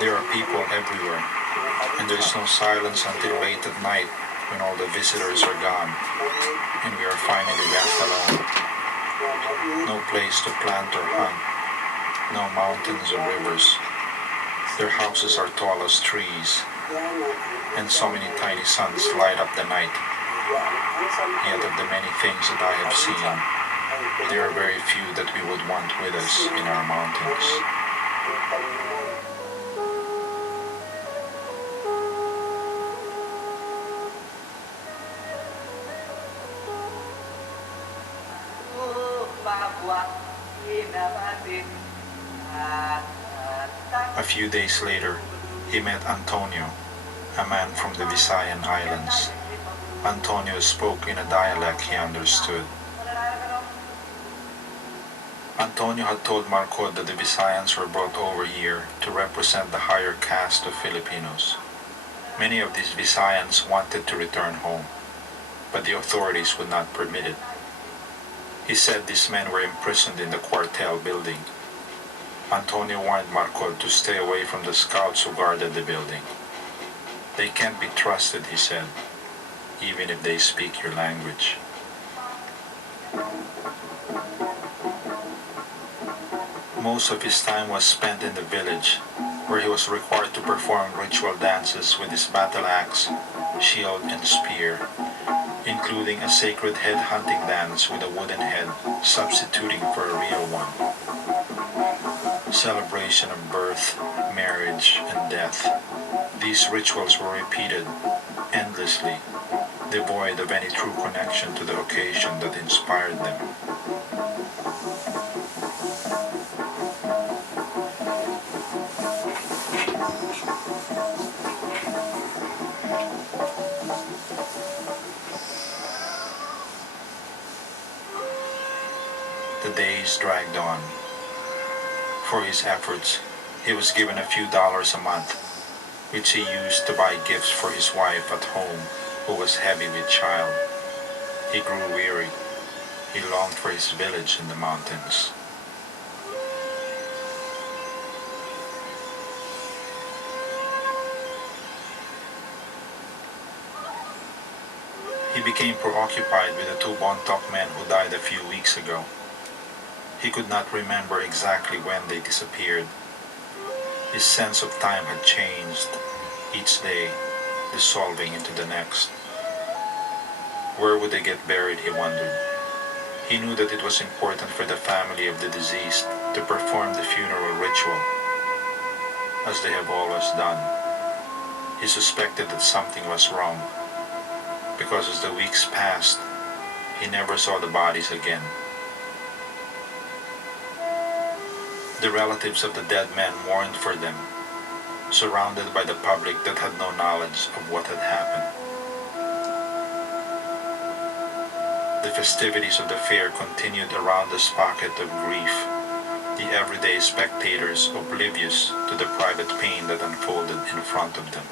There are people everywhere, and there is no silence until late at night when all the visitors are gone, and we are finally left alone. No place to plant or hunt, no mountains or rivers. Their houses are tall as trees, and so many tiny suns light up the night. Yet of the many things that I have seen, there are very few that we would want with us in our mountains. A few days later, he met Antonio, a man from the Visayan Islands. Antonio spoke in a dialect he understood. Antonio had told Marcod that the Visayans were brought over here to represent the higher caste of Filipinos. Many of these Visayans wanted to return home, but the authorities would not permit it. He said these men were imprisoned in the cuartel building. Antonio warned Marcod to stay away from the scouts who guarded the building. They can't be trusted, he said, even if they speak your language. Most of his time was spent in the village, where he was required to perform ritual dances with his battle axe, shield, and spear, including a sacred head hunting dance with a wooden head substituting for a real one. Celebration of birth, marriage, and death. These rituals were repeated endlessly, devoid of any true connection to the occasion that inspired them. The days dragged on. For his efforts, he was given a few dollars a month, which he used to buy gifts for his wife at home, who was heavy with child. He grew weary. He longed for his village in the mountains. He became preoccupied with the two Bontoc men who died a few weeks ago. He could not remember exactly when they disappeared. His sense of time had changed, each day dissolving into the next. Where would they get buried, he wondered. He knew that it was important for the family of the deceased to perform the funeral ritual, as they have always done. He suspected that something was wrong, because as the weeks passed, he never saw the bodies again. The relatives of the dead men mourned for them, surrounded by the public that had no knowledge of what had happened. The festivities of the fair continued around this pocket of grief, the everyday spectators oblivious to the private pain that unfolded in front of them.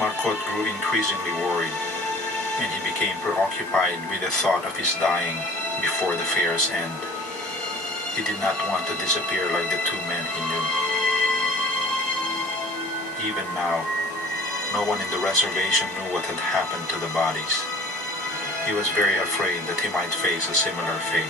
Marcot grew increasingly worried, and he became preoccupied with the thought of his dying before the fair's end. He did not want to disappear like the two men he knew. Even now, no one in the reservation knew what had happened to the bodies. He was very afraid that he might face a similar fate.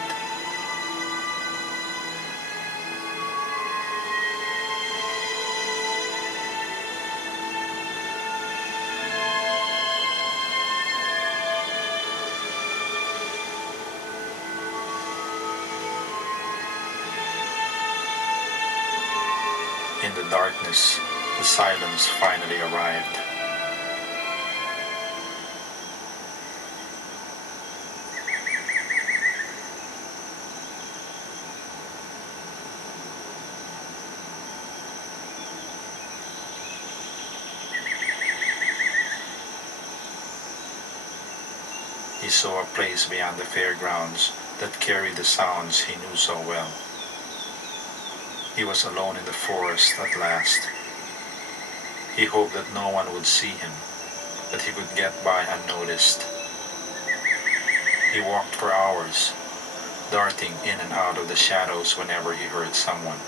In the darkness, the silence finally arrived. He saw a place beyond the fairgrounds that carried the sounds he knew so well. He was alone in the forest at last. He hoped that no one would see him, that he could get by unnoticed. He walked for hours, darting in and out of the shadows whenever he heard someone.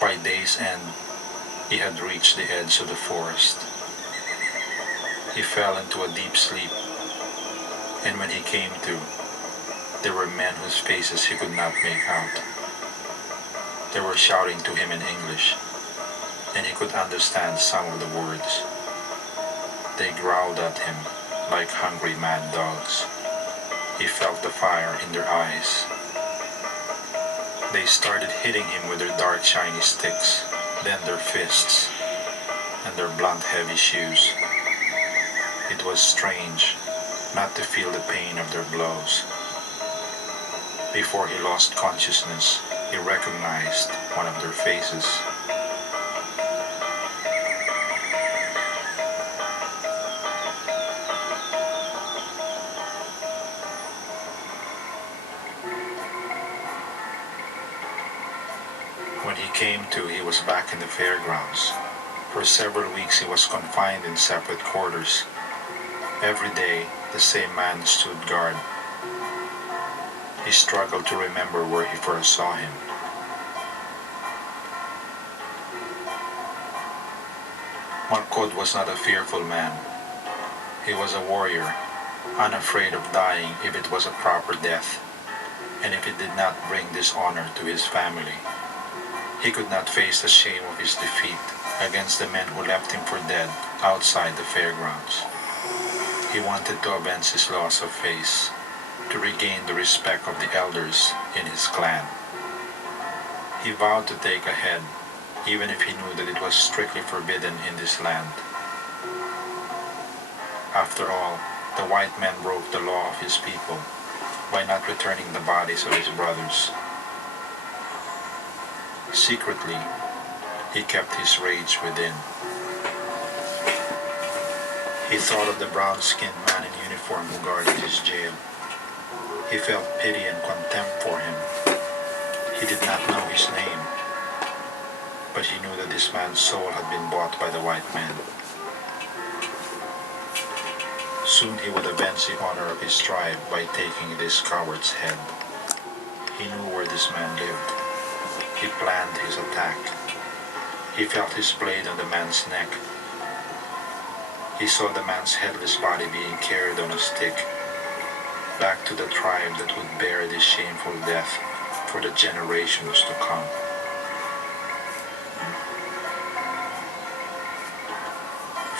By day's end, he had reached the edge of the forest. He fell into a deep sleep, and when he came to, there were men whose faces he could not make out. They were shouting to him in English, and he could understand some of the words. They growled at him like hungry mad dogs. He felt the fire in their eyes. They started hitting him with their dark shiny sticks, then their fists, and their blunt heavy shoes. It was strange not to feel the pain of their blows. Before he lost consciousness, he recognized one of their faces. When he came to, he was back in the fairgrounds. For several weeks he was confined in separate quarters. Every day, the same man stood guard. He struggled to remember where he first saw him. Marcod was not a fearful man. He was a warrior, unafraid of dying if it was a proper death, and if it did not bring dishonor to his family. He could not face the shame of his defeat against the men who left him for dead outside the fairgrounds. He wanted to avenge his loss of face, to regain the respect of the elders in his clan. He vowed to take a head, even if he knew that it was strictly forbidden in this land. After all, the white man broke the law of his people by not returning the bodies of his brothers. Secretly, he kept his rage within. He thought of the brown-skinned man in uniform who guarded his jail. He felt pity and contempt for him. He did not know his name, but he knew that this man's soul had been bought by the white man. Soon he would avenge the honor of his tribe by taking this coward's head. He knew where this man lived. He planned his attack. He felt his blade on the man's neck. He saw the man's headless body being carried on a stick back to the tribe that would bear this shameful death for the generations to come.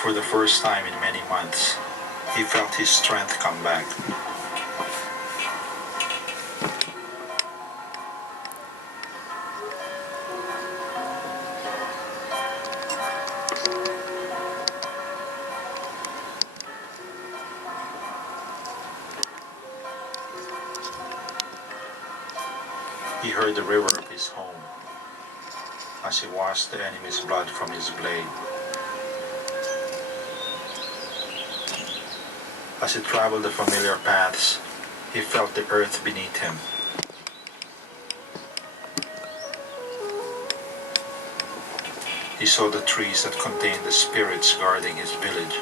For the first time in many months, he felt his strength come back. He heard the river of his home as he washed the enemy's blood from his blade. As he traveled the familiar paths, he felt the earth beneath him. He saw the trees that contained the spirits guarding his village.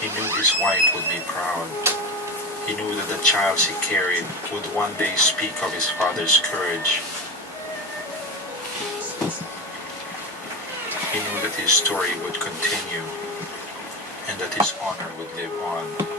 He knew his wife would be proud. He knew that the child he carried would one day speak of his father's courage. He knew that his story would continue and that his honor would live on.